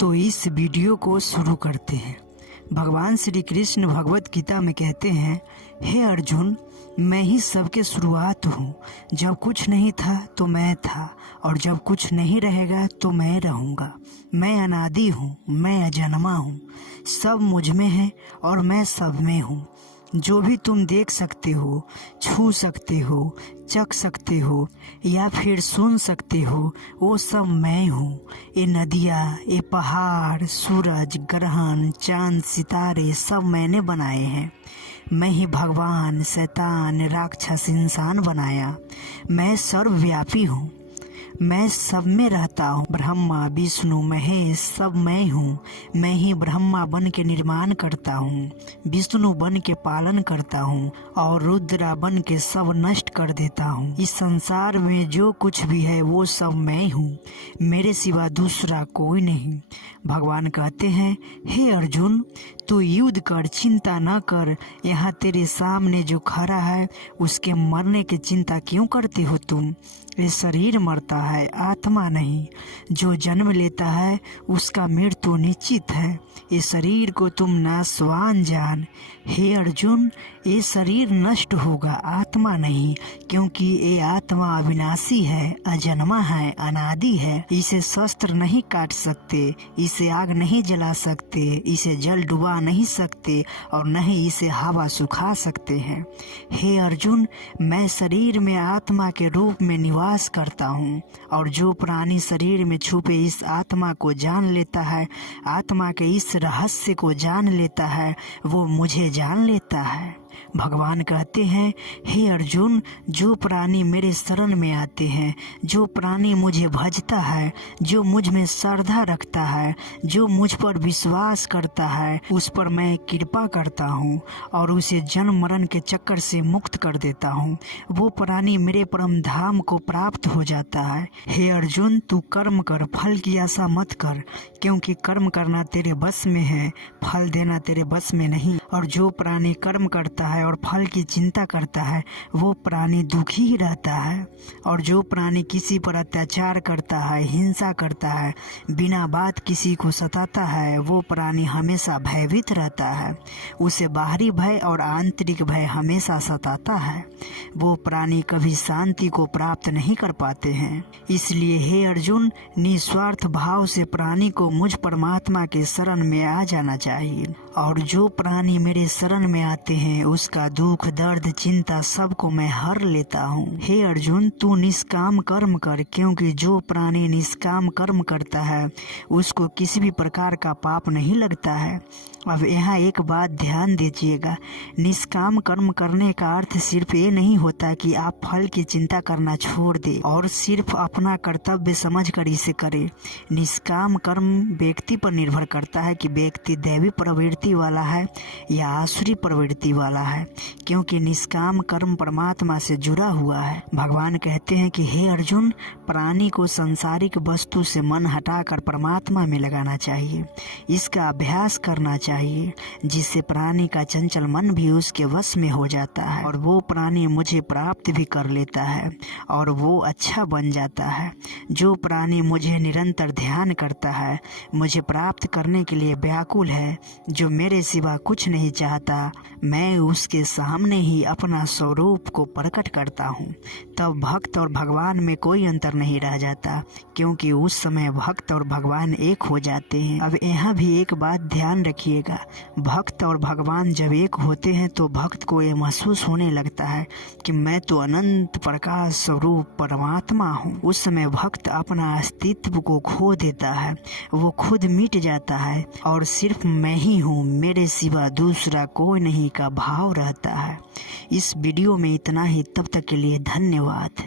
तो इस वीडियो को शुरू करते हैं। भगवान श्री कृष्ण भगवत गीता में कहते हैं, हे अर्जुन, मैं ही सबके शुरुआत हूँ। जब कुछ नहीं था तो मैं था, और जब कुछ नहीं रहेगा तो मैं रहूँगा। मैं अनादि हूँ, मैं अजन्मा हूँ। सब मुझ में है और मैं सब में हूँ। जो भी तुम देख सकते हो, छू सकते हो, चख सकते हो या फिर सुन सकते हो, वो सब मैं हूँ। ये नदियाँ, ये पहाड़, सूरज, ग्रहण, चांद, सितारे सब मैंने बनाए हैं। मैं ही भगवान, शैतान, राक्षस, इंसान बनाया। मैं सर्वव्यापी हूँ। मैं सब में रहता हूँ। ब्रह्मा, विष्णु, महेश सब मैं हूँ। मैं ही ब्रह्मा बन के निर्माण करता हूँ, विष्णु बन के पालन करता हूँ और रुद्रा बन के सब नष्ट कर देता हूँ। इस संसार में जो कुछ भी है वो सब मैं हूँ। मेरे सिवा दूसरा कोई नहीं। भगवान कहते हैं, हे अर्जुन, तू युद्ध कर, चिंता न कर। यहाँ तेरे सामने जो खड़ा है उसके मरने की चिंता क्यों करते हो तुम? ये शरीर मरता है, आत्मा नहीं। जो जन्म लेता है उसका मृत्यु निश्चित है। ये शरीर को तुम नाशवान जान। हे अर्जुन, ये शरीर नष्ट होगा, आत्मा नहीं, क्योंकि ये आत्मा अविनाशी है, अजन्मा है, अनादि है। इसे शस्त्र नहीं काट सकते, इसे आग नहीं जला सकते, इसे जल डुबा नहीं सकते और न ही इसे हवा सुखा सकते हैं। हे अर्जुन, मैं शरीर में आत्मा के रूप में निवास करता हूँ, और जो प्राणी शरीर में छुपे इस आत्मा को जान लेता है, आत्मा के इस रहस्य को जान लेता है, वो मुझे जान लेता है। भगवान कहते हैं, हे अर्जुन, जो प्राणी मेरे शरण में आते हैं, जो प्राणी मुझे भजता है, जो मुझ में श्रद्धा रखता है, जो मुझ पर विश्वास करता है, उस पर मैं कृपा करता हूँ और उसे जन्म मरण के चक्कर से मुक्त कर देता हूँ। वो प्राणी मेरे परम धाम को प्राप्त हो जाता है। हे अर्जुन, तू कर्म कर, फल की आशा मत कर, क्योंकि कर्म करना तेरे बस में है, फल देना तेरे बस में नहीं। और जो प्राणी कर्म करता है और फल की चिंता करता है, वो प्राणी दुखी ही रहता है। और जो प्राणी किसी पर अत्याचार करता है, हिंसा करता है, बिना बात किसी को सताता है, वो प्राणी हमेशा भयभीत रहता है। उसे बाहरी भय और आंतरिक भय हमेशा सताता है। वो प्राणी कभी शांति को प्राप्त नहीं कर पाते हैं। इसलिए हे अर्जुन, निस्वार्थ भाव से प्राणी को मुझ परमात्मा के शरण में आ जाना चाहिए। और जो प्राणी मेरे शरण में आते हैं उसका दुख, दर्द, चिंता सबको मैं हर लेता हूँ। हे अर्जुन, तू निष्काम कर्म कर, क्योंकि जो प्राणी निष्काम कर्म करता है उसको किसी भी प्रकार का पाप नहीं लगता है। अब यहाँ एक बात ध्यान दीजिएगा, निष्काम कर्म करने का अर्थ सिर्फ ये नहीं होता कि आप फल की चिंता करना छोड़ दें और सिर्फ अपना कर्तव्य समझकर इसे करें। निष्काम कर्म व्यक्ति पर निर्भर करता है कि व्यक्ति दैवी प्रवृत्ति वाला है या आसुरी प्रवृत्ति वाला है, क्योंकि निष्काम कर्म परमात्मा से जुड़ा हुआ है। भगवान कहते हैं कि हे अर्जुन, प्राणी को सांसारिक वस्तु से मन हटाकर परमात्मा में लगाना चाहिए। इसका अभ्यास करना चाहिए, जिससे प्राणी का चंचल मन भी उसके वश में हो जाता है और वो प्राणी मुझे प्राप्त भी कर लेता है और वो अच्छा बन जाता है। जो प्राणी मुझे निरंतर ध्यान करता है, मुझे प्राप्त करने के लिए व्याकुल है, जो मेरे सिवा कुछ नहीं चाहता, मैं उसके सामने ही अपना स्वरूप को प्रकट करता हूँ। तब भक्त और भगवान में कोई अंतर नहीं रह जाता, क्योंकि उस समय भक्त और भगवान एक हो जाते हैं। अब यहाँ भी एक बात ध्यान रखिएगा, भक्त और भगवान जब एक होते हैं तो भक्त को ये महसूस होने लगता है कि मैं तो अनंत प्रकाश स्वरूप परमात्मा हूँ। उस समय भक्त अपना अस्तित्व को खो देता है, वो खुद मिट जाता है और सिर्फ मैं ही हूँ, मेरे सिवा दूसरा कोई नहीं का भाव रहता है। इस वीडियो में इतना ही, तब तक के लिए धन्यवाद।